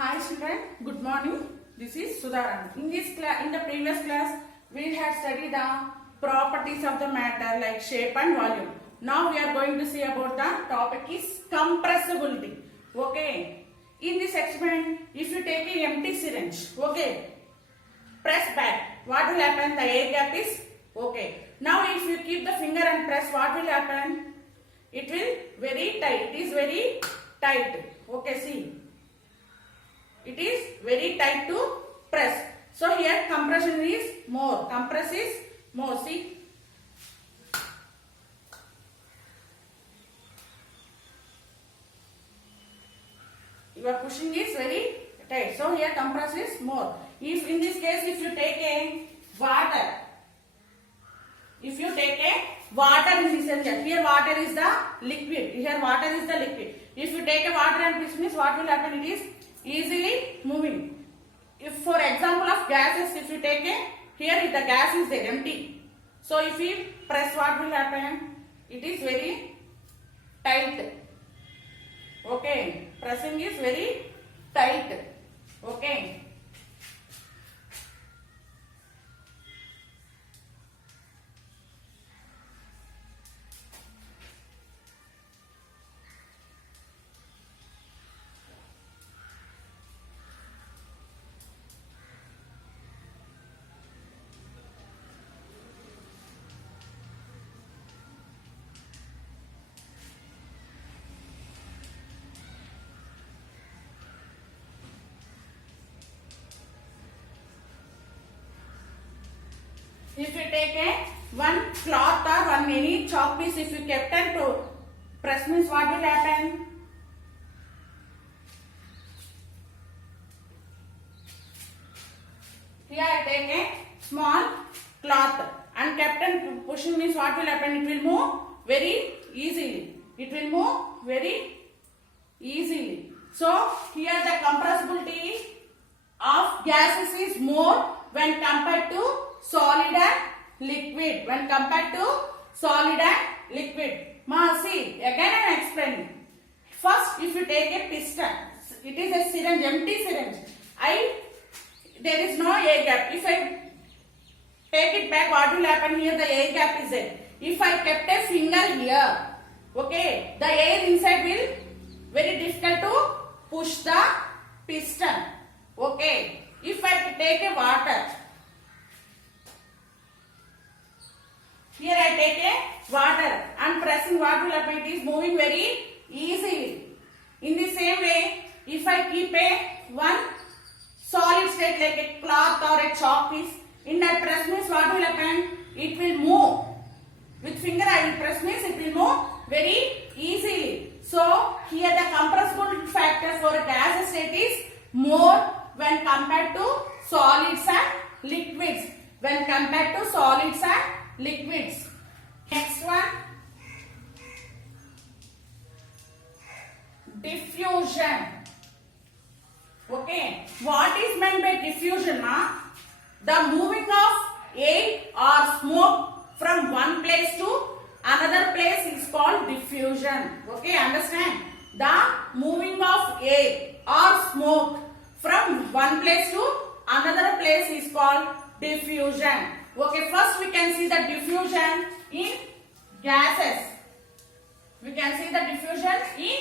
Hi children, good morning. This is Sudharan. In the previous class, we had studied the properties of the matter like shape and volume. Now we are going to see about the topic is compressibility. Okay. In this experiment, if you take a empty syringe, okay, press back. What will happen? The air gap is okay. Now if you keep the finger and press, what will happen? It will very tight. It is very tight. Okay, see. It is very tight to press. So here compression is more. Compress is more. See. Your pushing is very tight. So here compress is more. If in this case, if you take a water, in this cylinder, here water is the liquid. Here water is the liquid. If you take a water and push means what will happen? It is easily moving. If for example of gases, if you take a, here the gas is there empty. So if you press, what will happen? It is very tight. Okay, pressing is very tight. Okay. If you take a one cloth or one any chalk piece, if you kept and to press means what will happen? Here I take a small cloth and kept and pushing means what will happen? It will move very easily. It will move very easily. So here the compressibility of gases is more when compared to solid and liquid. When compared to solid and liquid. See, again I am explaining. First, if you take a piston, it is a syringe, empty syringe. There is no air gap. If I take it back, what will happen here? The air gap is there. If I kept a finger here, okay, the air inside will very difficult to push the piston. Okay. If I take a water, here I take a water and pressing, what will happen? It is moving very easily. In the same way, if I keep a one solid state like a cloth or a chalk piece, in that press means what will happen? It will move. With finger I will press means it will move very easily. So here the compressibility factor for a gas state is more when compared to solids and liquids. When compared to solids and liquids. Next one, diffusion. Okay, what is meant by diffusion? The moving of air or smoke from one place to another place is called diffusion. Okay, understand? The moving of air or smoke from one place to another place is called diffusion. Okay, first we can see the diffusion in gases. We can see the diffusion in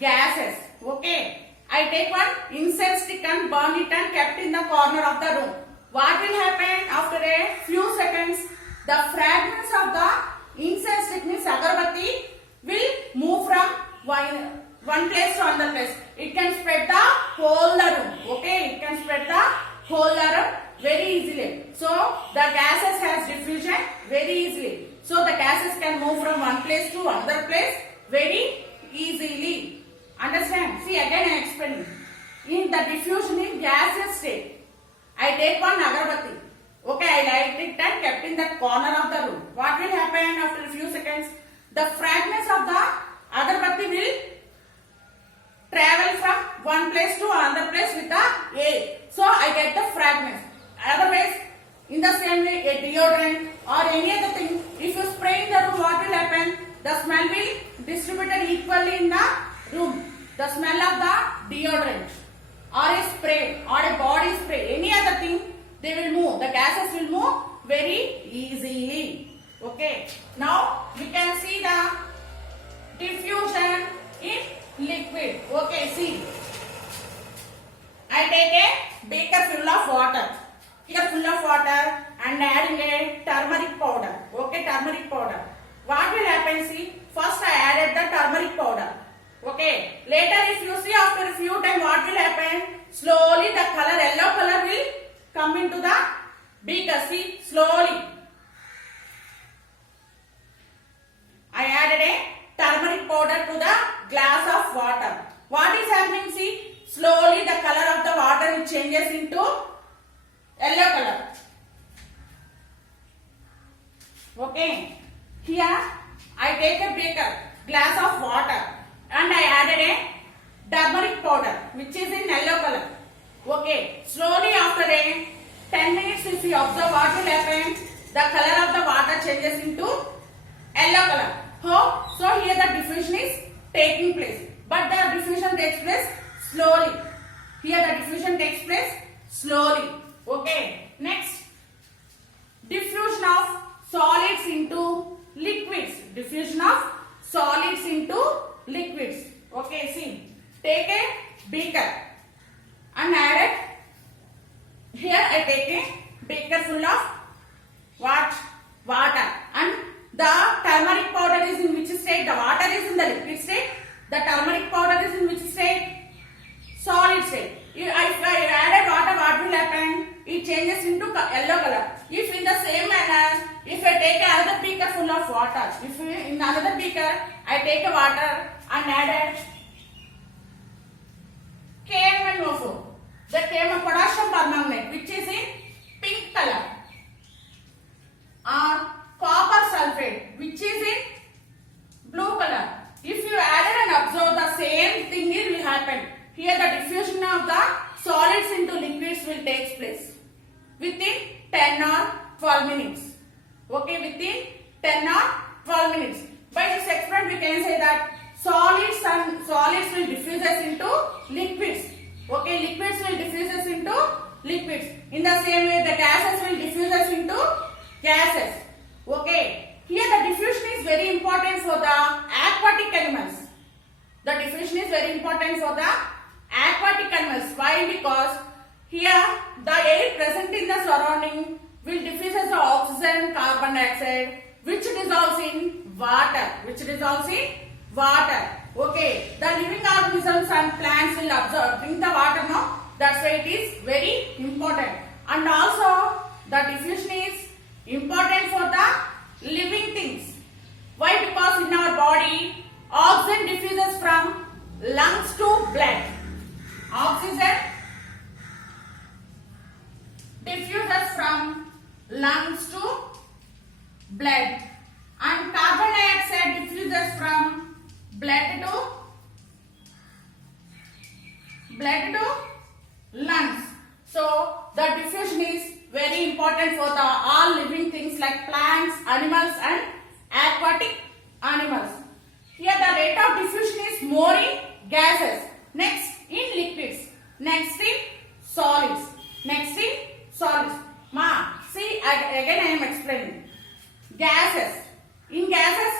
gases. Okay. I take one incense stick and burn it and kept in the corner of the room. What will happen after a few seconds? The fragments of the incense stick means agarbatti will move from one place to another place. It can spread the whole room. Okay, it can spread the whole room very easily. So the gases has diffusion very easily. So the gases can move from one place to another place very easily. Understand? See, again I am explaining. In the diffusion in gaseous state, I take one agarbatti. Okay, I light it and kept in the corner of the room. What will happen after a few seconds? The fragments of the agarbatti will travel from one place to another place with the air. So I get the fragments. Otherwise, in the same way, a deodorant or any other thing, if you spray in the room, what will happen? The smell will distributed equally in the room. The smell of the deodorant. or a spray or a body spray, any other thing, they will move. The gases will move very easily. Okay. Now we can see the diffusion in liquid. Okay, see. I take a beaker full of water. Here full of water and adding a turmeric powder. Okay, turmeric powder. What will happen? See, first I added the turmeric powder. Okay. Later, if you see after a few time, what will happen? Slowly the color, yellow color will come into the beaker. See, slowly. I added a turmeric powder to the glass of water. What is happening? See, slowly the color of the water will changes into yellow color. Okay. Here I take a beaker, glass of water, and I added a turmeric powder which is in yellow color. Okay. Slowly after a 10 minutes, if you observe what will happen, the color of the water changes into yellow color. So here the diffusion is taking place, but the diffusion takes place slowly. Here the diffusion takes place slowly. Okay. Next, diffusion of solids into liquids. Diffusion of solids into liquids. Okay, see. Take a beaker and add it. Here I take a beaker full of water, and the turmeric powder is in which state? The water is in the liquid state. The turmeric powder is in which state? Solid state. If I added water, what will happen? It changes into yellow color. If in the same manner, if I take another beaker full of water, if in another beaker I take a water and added KMnO4, the potassium permanganate, which is in pink color, or copper sulfate, which is in blue color. If you added and observe, the same thing here will happen. Here the diffusion of the solids into liquids will take place within 10 or 12 minutes. Okay, within 10 or 12 minutes. By this experiment we can say that solids will diffuse into liquids. Okay, liquids will diffuse into liquids. In the same way, the gases will diffuse into gases. Okay, here the diffusion is very important for the aquatic animals. The diffusion is very important for the aquatic animals. Why? Because here the air present in the surrounding will diffuse as the oxygen, carbon dioxide, which dissolves in water. Okay, the living organisms and plants will drink the water now. That's why it is very important. And also the diffusion is important for the living things. Why? Because in our body, oxygen diffuses from lungs to blood. Oxygen diffuses from lungs to blood, and carbon dioxide diffuses from blood to lungs. So the diffusion is very important for the all living things like plants, animals and aquatic animals. Here the rate of diffusion is more in gases, next in liquids, next in solids, next in solids. See again I am explaining. Gases. In gases,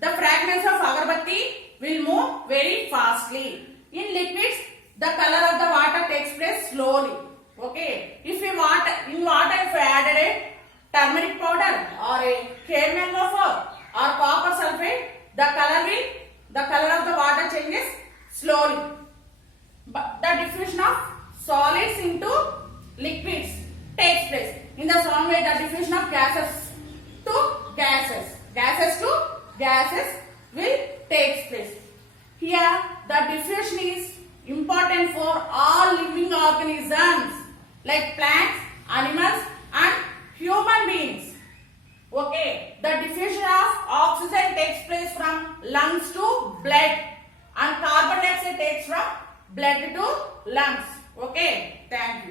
the fragments of agarbatti will move very fastly. In liquids, the color of the water takes place slowly. Okay. If in water if I added a turmeric powder or a KMnO4 or copper sulfate, the color of the water changes slowly. But the diffusion of solids into liquids takes place. In the same way, the diffusion of gases to gases will take place. Here, the diffusion is important for all living organisms like plants, animals and human beings. Okay, the diffusion of oxygen takes place from lungs to blood and carbon dioxide takes from blood to lungs. Okay, thank you.